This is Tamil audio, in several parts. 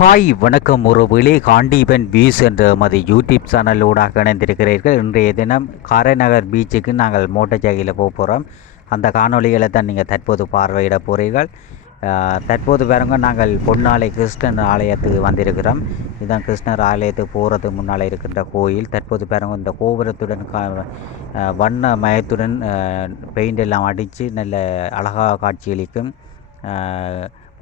ஹாய் வணக்கம் உறவுகளே, காண்டீபன் பீச் என்ற மது யூடியூப் சேனலோடாக இணைந்திருக்கிறீர்கள். இன்றைய தினம் காரைநகர் பீச்சுக்கு நாங்கள் மோட்டர் சைக்கிளில் போக போகிறோம். அந்த காணொளிகளை தான் நீங்கள் தற்போது பார்வையிட போகிறீர்கள். தற்போது பாருங்க, நாங்கள் பொன்னாலை கிருஷ்ணன் ஆலயத்துக்கு வந்திருக்கிறோம். இதுதான் கிருஷ்ணர் ஆலயத்துக்கு போகிறது முன்னால் இருக்கின்ற கோயில். தற்போது பாருங்க, இந்த கோபுரத்துடன் வண்ண மயத்துடன் பெயிண்ட் எல்லாம் அடித்து நல்ல அழகாக காட்சியளிக்கும்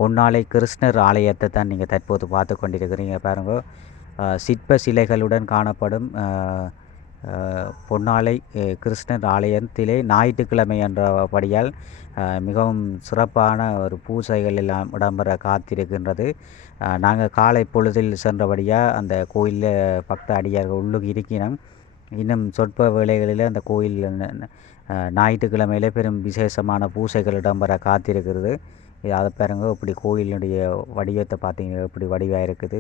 பொன்னாலை கிருஷ்ணர் ஆலயத்தை தான் நீங்கள் தற்போது பார்த்து கொண்டிருக்கிறீங்க. பாருங்க, சிற்ப சிலைகளுடன் காணப்படும் பொன்னாலை கிருஷ்ணர் ஆலயத்திலே ஞாயிற்றுக்கிழமை என்றபடியால் மிகவும் சிறப்பான ஒரு பூஜைகள் எல்லாம் இடம்பெற காத்திருக்கின்றது. நாங்கள் காலை பொழுதில் சென்றபடியாக அந்த கோயிலில் பக்த அடியார்கள் உள்ளுக்கு இருக்கிறோம். இன்னும் சொற்ப வேளைகளில் அந்த கோயில் ஞாயிற்றுக்கிழமையிலே பெரும் விசேஷமான பூஜைகள் இடம்பெற காத்திருக்கிறது. அதை பாருங்க, இப்படி கோயிலுடைய வடிவத்தை பார்த்தீங்க, இப்படி வடிவாக இருக்குது.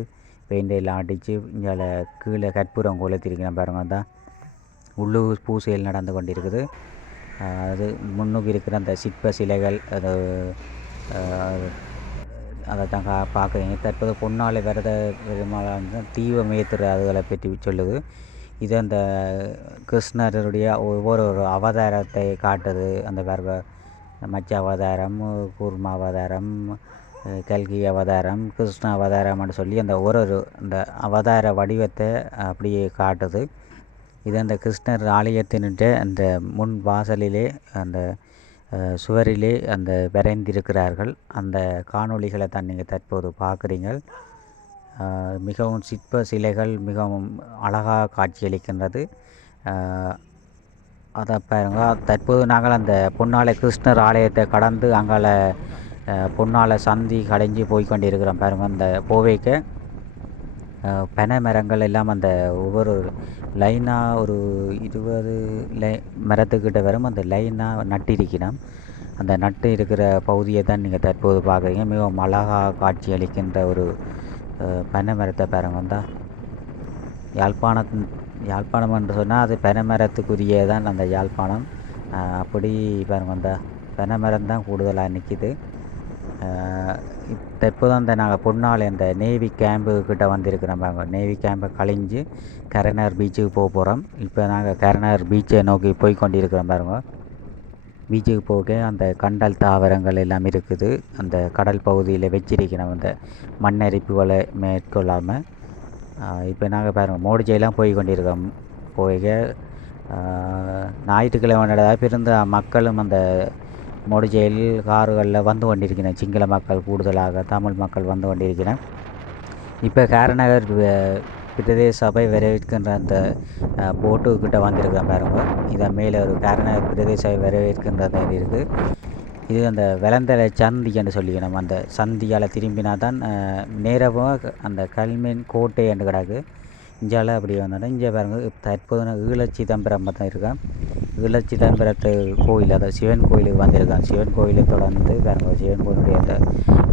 பெயிண்டெல்லாம் அடித்து இங்கே கீழே கற்பூரம் கொளுத்திருக்கிறேன் பாருங்க. தான் உள்ளூர் பூசையில் நடந்து கொண்டிருக்குது. அது முன்னுக்கு இருக்கிற அந்த சிற்ப சிலைகள் அதை தான் பார்க்குறீங்க. தற்போது பொன்னாலை விரத பெருமாள் தீபமேத்துற அதுகளை பற்றி சொல்லுது. இது அந்த கிருஷ்ணருடைய ஒவ்வொரு அவதாரத்தை காட்டுது. அந்த மச்ச அவதாரம், கூர்ம அவதாரம், கல்கி அவதாரம், கிருஷ்ண அவதாரம்னு சொல்லி அந்த அந்த அவதார வடிவத்தை அப்படியே காட்டுது. இது அந்த கிருஷ்ணர் ஆலயத்தினுடைய அந்த முன் வாசலிலே அந்த சுவரிலே அந்த வரைந்திருக்கிறார்கள். அந்த காணொளிகளை தான் நீங்கள் தற்போது பார்க்குறீங்கள். மிகவும் சிற்ப சிலைகள் மிகவும் அழகாக காட்சியளிக்கின்றது. அதை பாருங்க, தற்போது நாங்கள் அந்த பொன்னாலை கிருஷ்ணர் ஆலயத்தை கடந்து அங்கால பொன்னாலை சந்தி கடைஞ்சி போய்கொண்டிருக்கிறோம். பாருங்க, அந்த போவைக்கு பனை மரங்கள் எல்லாம் அந்த ஒவ்வொரு லைனாக ஒரு 20 மரத்துக்கிட்ட வரும். அந்த லைனாக நட்டிருக்கிறோம். அந்த நட்டு இருக்கிற பகுதியை தான் நீங்கள் தற்போது பார்க்குறீங்க. மிகவும் அழகாக காட்சி அளிக்கின்ற ஒரு பனை மரத்தை பாருங்க. வந்தால் யாழ்ப்பாணம் என்று சொன்னால் அது பனைமரத்துக்குரிய தான் அந்த யாழ்ப்பாணம். அப்படி பாருங்க, அந்த பனைமரம் தான் கூடுதலாக நிற்கிது. தற்போது அந்த நாங்கள் பொன்னாலை அந்த நேவி கேம்புக்கிட்ட வந்திருக்கிறோம். பாருங்க, நேவி கேம்பை கழிஞ்சு கரைநகர் பீச்சுக்கு போக போகிறோம். இப்போ நாங்கள் கரைநகர் பீச்சை நோக்கி போய் கொண்டிருக்கிறோம். பாருங்க, பீச்சுக்கு போக அந்த கண்டல் தாவரங்கள் எல்லாம் இருக்குது. அந்த கடல் பகுதியில் வச்சிருக்கிறோம் அந்த மண்ணரிப்புகளை மேற்கொள்ளாமல். இப்போ நாங்கள் பாருங்கள், மோடிச்சையெல்லாம் போய் கொண்டிருக்கோம். ஞாயிற்றுக்கிழமை பிறந்த மக்களும் அந்த மோடிச்சையில் கார்களில் வந்து கொண்டிருக்கிறேன். சிங்கள மக்கள் கூடுதலாக தமிழ் மக்கள் வந்து கொண்டிருக்கிறேன். இப்போ காரைநகர் பிரதேச சபை வரவேற்கின்ற அந்த போட்டுக்கிட்ட வந்திருக்கிறேன். பாருங்க, இதை மேலே ஒரு காரைநகர் பிரதேச சபை வரவேற்கின்றது இருக்குது. இது அந்த விளந்தலை சந்தி என்று சொல்லிக்கணும். அந்த சந்தியால் திரும்பினா தான் நேரமாக அந்த கல்மீன் கோட்டை என்று கிடக்கு. இஞ்சால் அப்படி வந்தோன்னா இங்கே பாருங்க, தற்போது ஈழச்சிதம்பரம் தான் இருக்கேன். ஈழச்சிதம்பரத்து கோயில், அதாவது சிவன் கோயிலுக்கு வந்திருக்கேன். சிவன் கோயிலை தொடர்ந்து பாருங்க, சிவன் கோயிலுடைய அந்த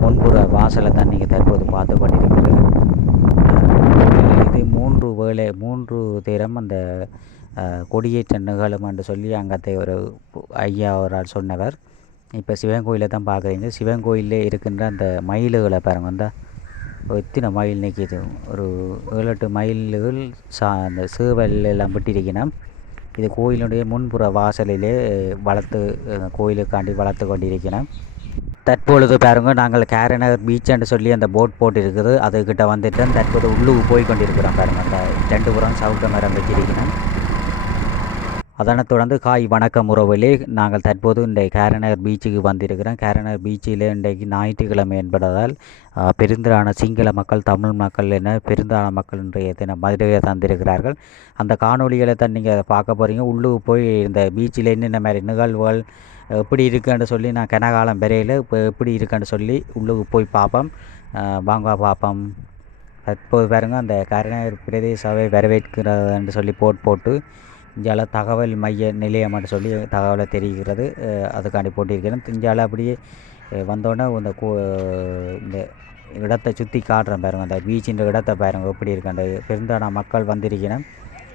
முன்புற வாசலை தான் நீங்கள் தற்போது பார்த்து கொண்டிருக்கிறது. இது 3 தேரம் அந்த கொடியேற்ற நிகழும் என்று சொல்லி அங்கத்தை ஒரு ஐயா அவரால் சொன்னவர். இப்போ சிவன் கோயிலை தான் பார்க்குறீங்க. சிவன் கோயிலே இருக்கின்ற அந்த மயில்களை பாருங்கள். அந்த எத்தனை மயில் நிற்கிது, ஒரு 7-8 மயில்கள் அந்த சேவல் எல்லாம் விட்டிருக்கணும். இது கோயிலுடைய முன்புற வாசலிலே கோயிலுக்காண்டி வளர்த்து கொண்டிருக்கிறோம். தற்பொழுது பாருங்க, நாங்கள் காரைநகர் பீச் என்று சொல்லி அந்த போட் இருக்குது. அதுக்கிட்ட வந்துட்டு தற்போது உள்ளுக்கு போய் கொண்டிருக்கிறோம். பாருங்கள், அந்த 2 புறம் சவுக்க மரம் வச்சிருக்கணும். அதனைத் தொடர்ந்து வணக்கம் உறவுகளே, நாங்கள் தற்போது இந்த காரைநகர் பீச்சுக்கு வந்திருக்கிறோம். காரைநகர் பீச்சில் இன்றைக்கு ஞாயிற்றுக்கிழமை என்பதால் பெருந்திரான சிங்கள மக்கள், தமிழ் மக்கள் என பெருந்தான மக்கள் இன்றைய தினம் மதுரையை தந்திருக்கிறார்கள். அந்த காணொலிகளை தான் நீங்கள் பார்க்க போகிறீங்க. உள்ளுக்கு போய் இந்த பீச்சில் என்னென்ன மாதிரி நிகழ்வுகள் எப்படி இருக்குன்னு சொல்லி நான் கனகாலம் வரையில் இப்போ எப்படி இருக்குன்னு சொல்லி உள்ளுக்கு போய் பார்ப்போம். வாங்க பார்ப்போம். தற்போது பாருங்கள், அந்த காரைநகர் பிரதேச சபை வரவேற்கிறதுன்னு சொல்லி போட்டு இந்தியாவில் தகவல் மைய நிலையம்னு சொல்லி தகவலை தெரிவிக்கிறது. அதுக்காண்டி போட்டிருக்கிறேன். இந்தியாவில் அப்படியே வந்தோடனே இந்த இடத்தை சுற்றி காட்டுறேன். பாருங்கள், அந்த பீச்சின் இடத்தை பாருங்கள் எப்படி இருக்கு. அந்த பெருந்தான மக்கள் வந்திருக்கிறேன்.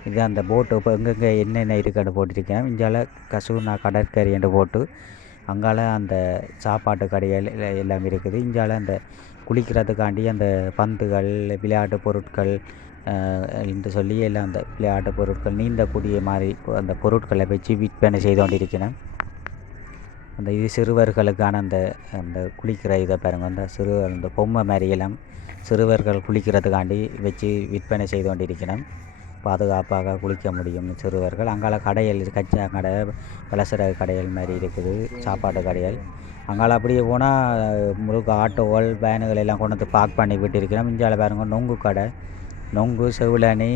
இது அந்த போட்டு இப்போ எங்கெங்கே என்னென்ன இருக்குன்னு போட்டிருக்கேன். இந்தியாவில் கசூனா கடற்கரை என்று போட்டு அங்கால அந்த சாப்பாட்டு கடைகள் எல்லாம் இருக்குது. இங்கால அந்த குளிக்கிறதுக்காண்டி அந்த பந்துகள், விளையாட்டு பொருட்கள் என்று சொல்லி எல்லாம் அந்த விளையாட்டு பொருட்கள் நீந்தக்கூடிய மாதிரி அந்த பொருட்களை வச்சு விற்பனை செய்து கொண்டிருக்கிறேன். அந்த இது சிறுவர்களுக்கான அந்த அந்த குளிக்கிற இதை பாருங்க, அந்த அந்த பொம்மை மாதிரியெல்லாம் சிறுவர்கள் குளிக்கிறதுக்காண்டி வச்சு விற்பனை செய்து கொண்டிருக்கிறேன். பாதுகாப்பாக குளிக்க முடியும் சிறுவர்கள். அங்கால கடைகள் கச்சா கடை, பலசர கடைகள் மாதிரி இருக்குது, சாப்பாட்டு கடைகள். அங்கால அப்படியே போனால் முழுக்க ஆட்டோகள், வேனுகள் எல்லாம் கொண்டு வந்து பார்க் பண்ணி விட்டுருக்கிறோம். இஞ்சால பாருங்க நொங்கு கடை, நொங்கு, செவிலனி,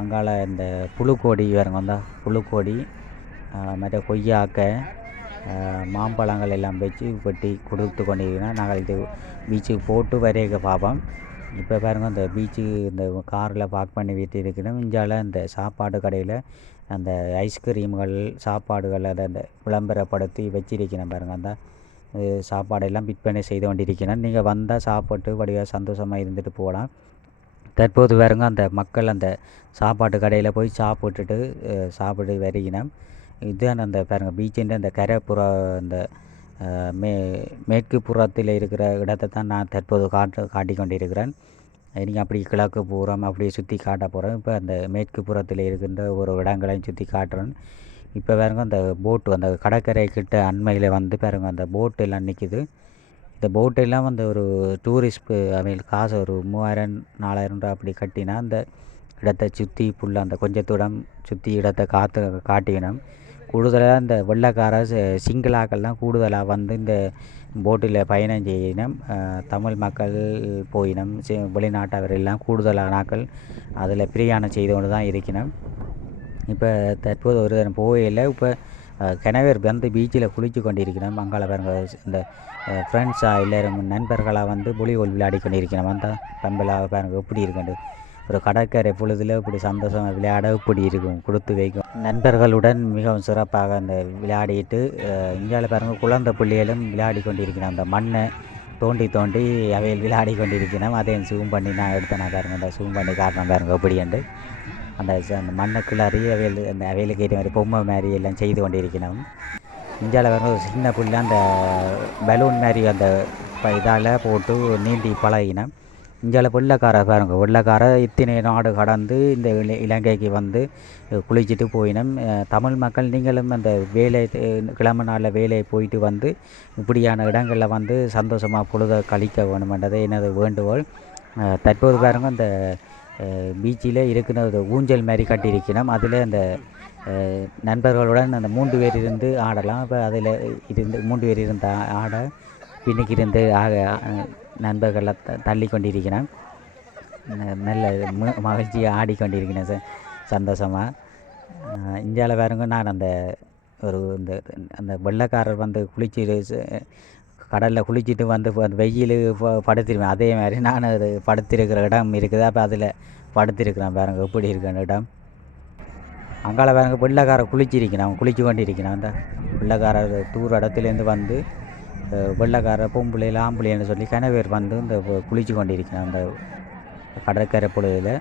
அங்கால இந்த புழுக்கோடி பாருங்க, வந்தா புழுக்கோடி, மற்ற கொய்யாக்கை, மாம்பழங்கள் எல்லாம் வச்சு வெட்டி கொடுத்து கொண்டிருக்கிறோம். நாங்கள் இது பீச்சுக்கு போட்டு வரைய பார்ப்போம். இப்போ பாருங்கள் இந்த பீச்சு இந்த காரில் பார்க் பண்ணி விட்டு இருக்கிறோம். இந்தியாவில் இந்த சாப்பாடு கடையில் அந்த ஐஸ்கிரீம்கள், சாப்பாடுகள் அதை அந்த விளம்பரப்படுத்தி வச்சிருக்கிறேன் பாருங்கள். அந்த சாப்பாடெல்லாம் விற்பனை செய்து கொண்டிருக்கிறேன். நீங்கள் வந்தால் சாப்பிட்டு வடிவாக சந்தோஷமாக இருந்துட்டு போகலாம். தற்போது பாருங்க அந்த மக்கள் அந்த சாப்பாட்டு கடையில் போய் சாப்பிட்டு வருகிறோம். இதுதான் அந்த பாருங்கள் பீச்சிൻ്റെ அந்த கரைப்புற அந்த மேற்கு புறத்தில் இருக்கிற இடத்தை தான் நான் தற்போது காட்டி கொண்டிருக்கிறேன். நீங்கள் அப்படி கிழக்கு புறம் அப்படியே சுற்றி காட்ட போகிறேன். இப்போ அந்த மேற்கு புறத்தில் இருக்கின்ற ஒரு இடங்களையும் சுற்றி காட்டுறேன். இப்போ பாருங்க அந்த போட்டு அந்த கடற்கரை கிட்ட அண்மையில் வந்து பாருங்க அந்த போட்டு எல்லாம் நிற்கிது. இந்த போட்டெல்லாம் வந்து ஒரு டூரிஸ்ட் அவங்களுக்கு காசு ஒரு 3000-4000 ரூபா அப்படி கட்டினா அந்த இடத்தை சுற்றி ஃபுல்லாக அந்த கொஞ்சத்தூடம் சுற்றி இடத்தை காட்டிக்கணும். கூடுதலாக இந்த வெள்ளைக்கார சிங்களாக்கள்லாம் கூடுதலாக வந்து இந்த போட்டில் பயணம் செய்யணும். தமிழ் மக்கள் போயினம், வெளிநாட்டவர் எல்லாம் கூடுதலான நாட்கள் அதில் பிரயாணம் செய்து கொண்டு தான் இருக்கணும். இப்போ தற்போது ஒரு போகையில் இப்போ கிணவர் வந்து பீச்சில் குளித்து கொண்டிருக்கிறோம். அங்கால பாருங்க இந்த ஃப்ரெண்ட்ஸாக எல்லோரும் நண்பர்களாக வந்து புலிகோல் விளையாடி கொண்டிருக்கிறோம். வந்தால் பண்பலாக பாருங்கள் எப்படி இருக்குண்டு ஒரு கடற்கரை பொழுதில் இப்படி சந்தோஷமாக விளையாட இப்படி இருக்கும், கொடுத்து வைக்கும். நண்பர்களுடன் மிகவும் சிறப்பாக அந்த விளையாடிட்டு இந்தியாவில் பாருங்கள் குழந்தை பிள்ளைகளும் விளையாடி கொண்டிருக்கிறோம். அந்த மண்ணை தோண்டி அவையில் விளையாடி கொண்டிருக்கிறோம். அதையும் ஜூம் பண்ணி நான் எடுத்தேன் பாருங்கள். அந்த ஜூம் பண்ணி காரணம் பாருங்கள் எப்படிண்டு அந்த மண்ணை கிளறி அந்த அவைகளுக்கு ஏற்ற மாதிரி பொம்மை மாதிரி எல்லாம் செய்து கொண்டிருக்கிறோம். இந்தியாவில் பாருங்கள் ஒரு சின்ன பிள்ளை அந்த பலூன் மாதிரி அந்த இதால் போட்டு நீந்தி பழகினோம். இந்தியாவில் வெள்ளைக்கார பாருங்க, வெள்ளைக்கார இத்தனை நாடு கடந்து இந்த இலங்கைக்கு வந்து குளிச்சுட்டு போயினோம். தமிழ் மக்கள் நீங்களும் அந்த வேலை கிழமை நாளில் வேலையை போயிட்டு வந்து இப்படியான இடங்களில் வந்து சந்தோஷமாக பொழுத கழிக்க வேணுமென்றதை எனது வேண்டுகோள். தற்போது பாருங்க அந்த பீச்சில் இருக்கிற ஊஞ்சல் மாதிரி கட்டியிருக்கணும். அதில் அந்த நண்பர்களுடன் அந்த 3 பேர் இருந்து ஆடலாம். இப்போ அதில் இருந்து 3 பேர் இருந்து ஆட பின்னுக்கு இருந்து நண்பர்களை தள்ளி கொண்டிருக்கிறேன். நல்ல மகிழ்ச்சியாக ஆடிக்கொண்டிருக்கிறேன் சந்தோஷமாக. இந்தியாவில் பாருங்க நான் அந்த அந்த வெள்ளைக்காரர் வந்து கடலில் குளிச்சுட்டு வந்து அந்த வெயில் படுத்திருவேன். அதே மாதிரி நான் அது படுத்திருக்கிற இடம் இருக்குது. அப்போ அதில் படுத்திருக்கிறேன் பாருங்கள் எப்படி இருக்கிற இடம். அங்கால பாருங்க வெள்ளைக்காரர் குளிச்சிருக்கிறேன், அவன் குளிச்சு கொண்டு இருக்கிறான். அந்த வெள்ளைக்காரர் தூர் இடத்துலேருந்து வந்து வெள்ளைக்கார பொம்பளையில் ஆம்பளைன்னு சொல்லி கணவர் வந்து இந்த குளிச்சு கொண்டிருக்கிறோம் அந்த கடற்கரை பொழுதில்.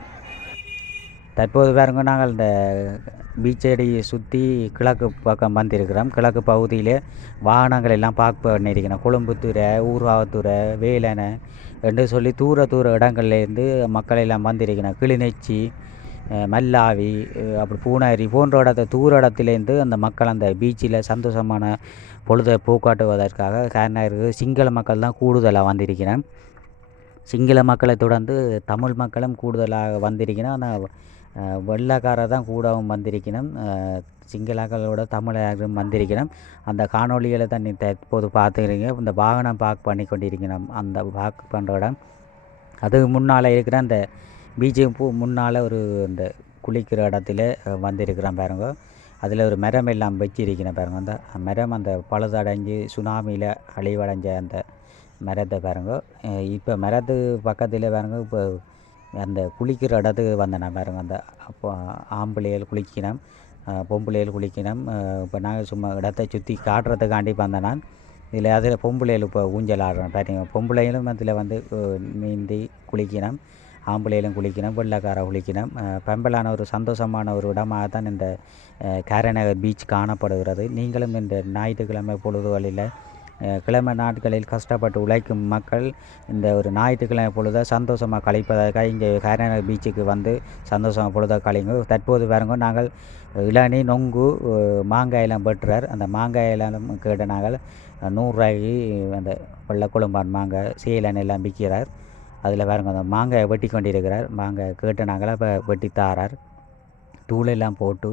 தற்போது பாருங்க நாங்கள் இந்த பீச்சடி சுற்றி கிழக்கு பக்கம் வந்திருக்கிறோம். கிழக்கு பகுதியில் வாகனங்கள் எல்லாம் பார்க் பண்ணியிருக்கிறோம். கொழும்புத்துறை, ஊர்காவத்துறை, வேலனை என்று சொல்லி தூர இடங்கள்லேருந்து மக்கள் எல்லாம் வந்திருக்கிறோம். கிளிநொச்சி, மல்லாவி, அப்படி பூனாரி போன்ற தூர இடத்துலேருந்து அந்த மக்கள் அந்த பீச்சில் சந்தோஷமான பொழுதை போக்காட்டுவதற்காக காரணம் சிங்கள மக்கள் தான் கூடுதலாக வந்திருக்கிறேன். சிங்கள மக்களை தொடர்ந்து தமிழ் மக்களும் கூடுதலாக வந்திருக்கிறேன். ஆனால் வெள்ளைக்காரர் தான் கூடவும் வந்திருக்கணும். சிங்களாக்களோட தமிழர்களும் வந்திருக்கணும். அந்த காணொலிகளை தான் நீ தற்போது பார்த்துக்கிறீங்க. இந்த வாகனம் பார்க் பண்ணி கொண்டிருக்கணும். அந்த பார்க் பண்ணுற இடம் அதுக்கு முன்னால் இருக்கிற அந்த பீச்சுக்கு முன்னால் ஒரு இந்த குளிக்கிற இடத்துல வந்திருக்கிறேன் பாருங்க. அதில் ஒரு மரம் எல்லாம் வச்சிருக்கிறேன் பாருங்க. அந்த மரம் அந்த பழுதடைஞ்சு சுனாமியில் அழிவடைஞ்ச அந்த மரத்தை பாருங்க. இப்போ மரத்து பக்கத்தில் பாருங்க இப்போ அந்த குளிக்கிற இடத்துக்கு வந்தேன் பாருங்க. அந்த அப்போ ஆம்பளைகள் குளிக்கணும், பொம்பளைகள் குளிக்கணும். இப்போ நாங்கள் சும்மா இடத்தை சுற்றி காட்டுறதுக்காண்டி வந்தேன் நான். இதில் அதில் பொம்பளைகள் இப்போ ஊஞ்சல் ஆடுறேன் பார்த்தீங்க. பொம்பளைகளும் அதில் வந்து நீந்தி குளிக்கணும். ஆம்பளையிலும் குளிக்கணும், வெள்ளைக்கார குளிக்கணும். பெம்பலான ஒரு சந்தோஷமான ஒரு இடமாக தான் இந்த கேரநகர் பீச் காணப்படுகிறது. நீங்களும் இந்த ஞாயிற்றுக்கிழமை பொழுதுகளில் கிழமை நாட்களில் கஷ்டப்பட்டு உழைக்கும் மக்கள் இந்த ஒரு ஞாயிற்றுக்கிழமை பொழுதை சந்தோஷமாக கழிப்பதற்காக இங்கே கேரநகர் பீச்சுக்கு வந்து சந்தோஷமாக பொழுதை கழிங்க. தற்போது பாருங்க, நாங்கள் இளநீ, நொங்கு, மாங்காயெல்லாம் வெட்டுறார். அந்த மாங்காயெல்லாம் கேட்ட நாங்கள் 100 ரூபாய்க்கு அந்த வெள்ளை குழம்பான் மாங்காய் சேலன் எல்லாம் விற்கிறார். அதில் பாருங்க அந்த மாங்காயை வெட்டி கொண்டிருக்கிறார். மாங்காய் கேட்ட நாங்கள் அப்போ வெட்டி தாரார். தூளெல்லாம் போட்டு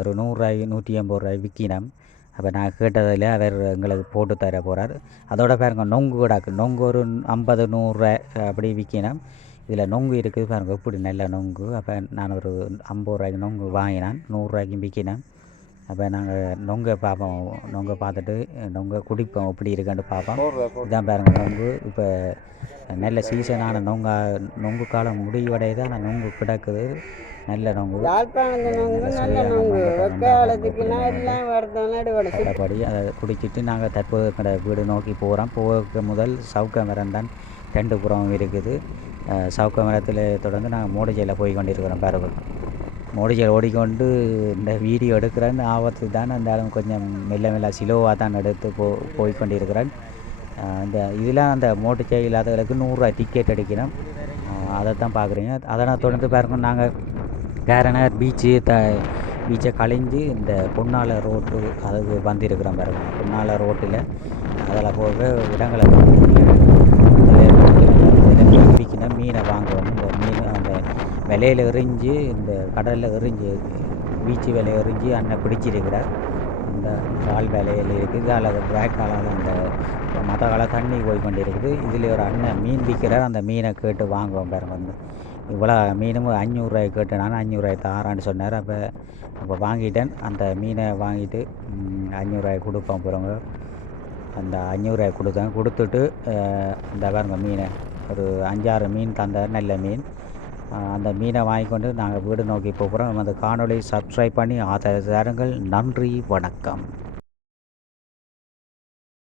ஒரு 100 ரூபாய்க்கு 180 ரூபாய் விற்கினோம். அப்போ நான் கேட்டதில் அவர் எங்களுக்கு போட்டு தர போகிறார். அதோட பாருங்க நொங்கு கூடாக்கு, நொங்கு ஒரு 50 100 ரூபாய் அப்படி விற்கினோம். இதில் நொங்கு இருக்குது பாருங்க, எப்படி நல்ல நொங்கு. அப்போ நான் ஒரு 50 ரூபாய்க்கு நொங்கு வாங்கினேன், 100 ரூபாய்க்கும் விற்கினேன். அப்போ நாங்கள் நொங்கை பார்ப்போம், நொங்கை பார்த்துட்டு நொங்கை குடிப்போம் எப்படி இருக்குன்னு பார்ப்போம். இதான் பாருங்க நொங்கு. இப்போ நல்ல சீசனான நொங்கு காலம் முடிவடையுது. ஆனால் நொங்கு கிடக்குது, நல்ல நொங்கு. மற்றபடி அதை குடிச்சிட்டு நாங்கள் தற்போது வீடு நோக்கி போகிறோம். போக முதல் சவுக்க மரம் தான் 2 புறம் இருக்குது. சவுக்க மரத்தில் தொடர்ந்து நாங்கள் மூடிச்சையில் போய் கொண்டிருக்கிறோம். பாருங்க, மூடிச்சையில் ஓடிக்கொண்டு இந்த வீடியோ எடுக்கிறேன்னு ஆபத்து தான். இருந்தாலும் கொஞ்சம் மெல்ல சிலோவாக தான் எடுத்து போய் கொண்டிருக்கிறேன். இந்த இதெல்லாம் அந்த மோட்டர்ச்சை இல்லாதவர்களுக்கு 100 ரூபாய் டிக்கெட் அடிக்கணும். அதை தான் பார்க்குறீங்க. அதனால் தொடர்ந்து பாருங்க, நாங்கள் கேரநகர் பீச்சை கழிஞ்சு இந்த பொன்னாலை ரோட்டு அதுக்கு வந்திருக்கிறோம். பாருங்க, பொன்னாலை ரோட்டில் அதில் போக இடங்களை விற்கணும். மீனை வாங்குவோம். இந்த மீன் அந்த விலையில் எறிஞ்சு, இந்த கடலில் எறிஞ்சு, பீச்சு விலை எறிஞ்சு அண்ணன் பிடிச்சிருக்கிறார். இந்த கால் விலையில் இருக்குது. அதில் வேக்காலால் அந்த மற்ற கால தண்ணி போய் கொண்டு இருக்குது. இதில் ஒரு அண்ணன் மீன் விற்கிறார். அந்த மீனை கேட்டு வாங்குவோம். பாருங்க, வந்து இவ்வளோ மீனும் 500 ரூபாய் கேட்டு நான் 500 ரூபாய் தாரான்னு சொன்னார். அப்போ வாங்கிட்டேன். அந்த மீனை வாங்கிட்டு 500 ரூபாய் கொடுப்போம். போகிறவங்க அந்த 500 ரூபாய் கொடுத்துட்டு இந்த பாருங்க மீனை ஒரு 5-6 மீன் தந்தார், நல்ல மீன். அந்த மீனை வாங்கிக்கொண்டு நாங்கள் வீடு நோக்கி போகிறோம். அந்த காணொளி சப்ஸ்கிரைப் பண்ணி ஆதரவு தாருங்கள். நன்றி, வணக்கம்.